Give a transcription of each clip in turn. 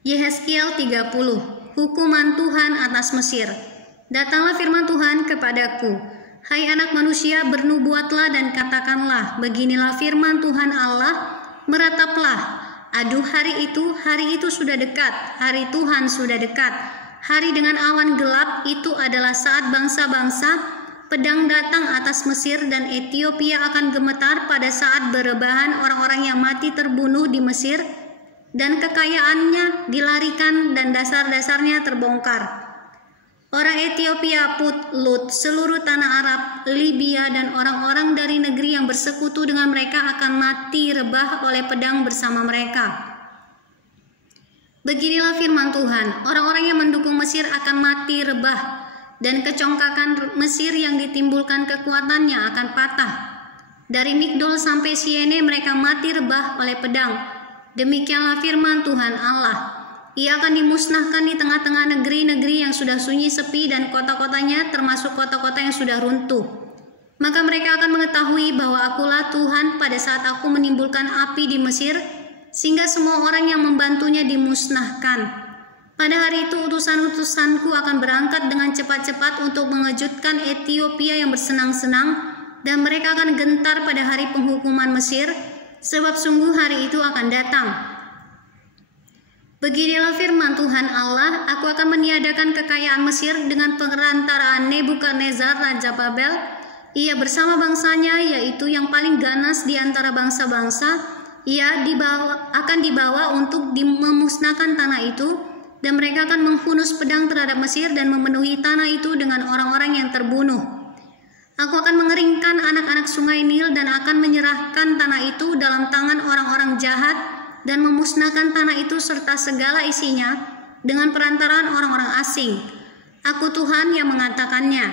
Yehezkiel 30. Hukuman Tuhan atas Mesir. Datanglah firman Tuhan kepadaku, hai anak manusia, bernubuatlah dan katakanlah, beginilah firman Tuhan Allah, merataplah, aduh hari itu sudah dekat, hari Tuhan sudah dekat, hari dengan awan gelap, itu adalah saat bangsa-bangsa, pedang datang atas Mesir dan Ethiopia akan gemetar pada saat berebahan orang-orang yang mati terbunuh di Mesir, dan kekayaannya dilarikan dan dasar-dasarnya terbongkar. Orang Ethiopia, Put, Lut, seluruh tanah Arab, Libya, dan orang-orang dari negeri yang bersekutu dengan mereka akan mati rebah oleh pedang bersama mereka. Beginilah firman Tuhan, orang-orang yang mendukung Mesir akan mati rebah, dan kecongkakan Mesir yang ditimbulkan kekuatannya akan patah. Dari Migdol sampai Siene mereka mati rebah oleh pedang. Demikianlah firman Tuhan Allah. Ia akan dimusnahkan di tengah-tengah negeri-negeri yang sudah sunyi sepi dan kota-kotanya termasuk kota-kota yang sudah runtuh. Maka mereka akan mengetahui bahwa akulah Tuhan pada saat aku menimbulkan api di Mesir, sehingga semua orang yang membantunya dimusnahkan. Pada hari itu utusan-utusanku akan berangkat dengan cepat-cepat untuk mengejutkan Ethiopia yang bersenang-senang, dan mereka akan gentar pada hari penghukuman Mesir, sebab sungguh hari itu akan datang. Beginilah firman Tuhan Allah, aku akan meniadakan kekayaan Mesir dengan perantaraan Nebukadnezar Raja Babel. Ia bersama bangsanya, yaitu yang paling ganas di antara bangsa-bangsa. Ia akan dibawa untuk memusnahkan tanah itu, dan mereka akan menghunus pedang terhadap Mesir dan memenuhi tanah itu dengan orang-orang yang terbunuh. Aku akan mengeringkan anak-anak sungai Nil dan akan menyerahkan tanah itu dalam tangan orang-orang jahat, dan memusnahkan tanah itu serta segala isinya dengan perantaraan orang-orang asing. Aku Tuhan yang mengatakannya.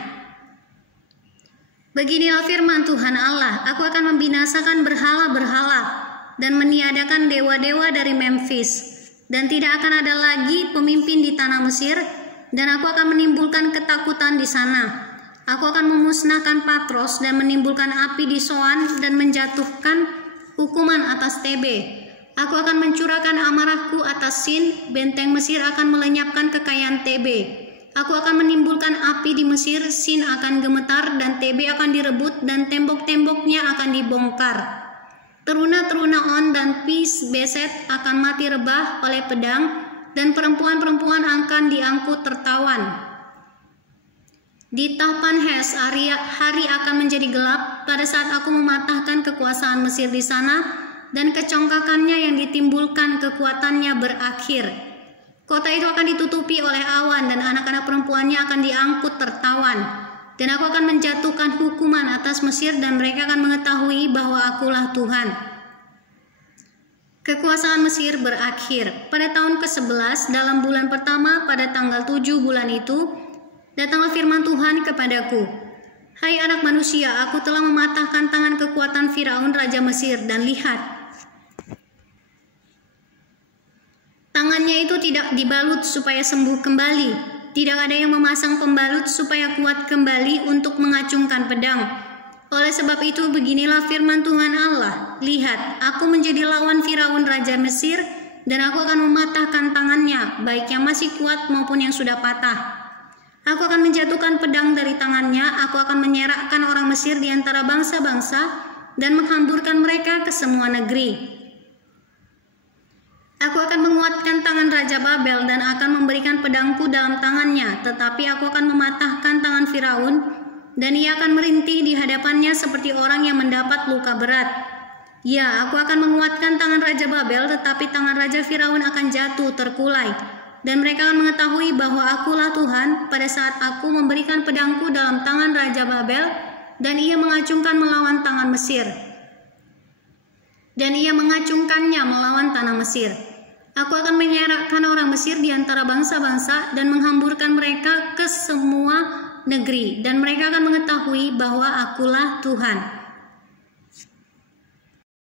Beginilah firman Tuhan Allah, aku akan membinasakan berhala-berhala dan meniadakan dewa-dewa dari Memphis, dan tidak akan ada lagi pemimpin di tanah Mesir, dan aku akan menimbulkan ketakutan di sana. Aku akan memusnahkan Patros dan menimbulkan api di Soan dan menjatuhkan hukuman atas Tebe. Aku akan mencurahkan amarahku atas Sin, benteng Mesir akan melenyapkan kekayaan Tebe. Aku akan menimbulkan api di Mesir, Sin akan gemetar dan Tebe akan direbut dan tembok-temboknya akan dibongkar. Teruna-teruna On dan Pis Beset akan mati rebah oleh pedang, dan perempuan-perempuan akan diangkut tertawan. Di Tahpanhes hari akan menjadi gelap pada saat aku mematahkan kekuasaan Mesir di sana, dan kecongkakannya yang ditimbulkan kekuatannya berakhir. Kota itu akan ditutupi oleh awan dan anak-anak perempuannya akan diangkut tertawan. Dan aku akan menjatuhkan hukuman atas Mesir dan mereka akan mengetahui bahwa akulah Tuhan. Kekuasaan Mesir berakhir. Pada tahun ke-11 dalam bulan pertama pada tanggal 7 bulan itu, datanglah firman Tuhan kepadaku. Hai anak manusia, aku telah mematahkan tangan kekuatan Firaun Raja Mesir, dan lihat, tangannya itu tidak dibalut supaya sembuh kembali. Tidak ada yang memasang pembalut supaya kuat kembali untuk mengacungkan pedang. Oleh sebab itu beginilah firman Tuhan Allah. Lihat, aku menjadi lawan Firaun Raja Mesir, dan aku akan mematahkan tangannya, baik yang masih kuat maupun yang sudah patah. Aku akan menjatuhkan pedang dari tangannya, aku akan menyerakkan orang Mesir di antara bangsa-bangsa, dan menghamburkan mereka ke semua negeri. Aku akan menguatkan tangan Raja Babel dan akan memberikan pedangku dalam tangannya, tetapi aku akan mematahkan tangan Firaun, dan ia akan merintih di hadapannya seperti orang yang mendapat luka berat. Ya, aku akan menguatkan tangan Raja Babel, tetapi tangan Raja Firaun akan jatuh terkulai, dan mereka akan mengetahui bahwa akulah Tuhan pada saat aku memberikan pedangku dalam tangan Raja Babel, dan ia mengacungkan melawan tangan Mesir. Dan ia mengacungkannya melawan tanah Mesir. Aku akan menyerakkan orang Mesir di antara bangsa-bangsa dan menghamburkan mereka ke semua negeri, dan mereka akan mengetahui bahwa akulah Tuhan.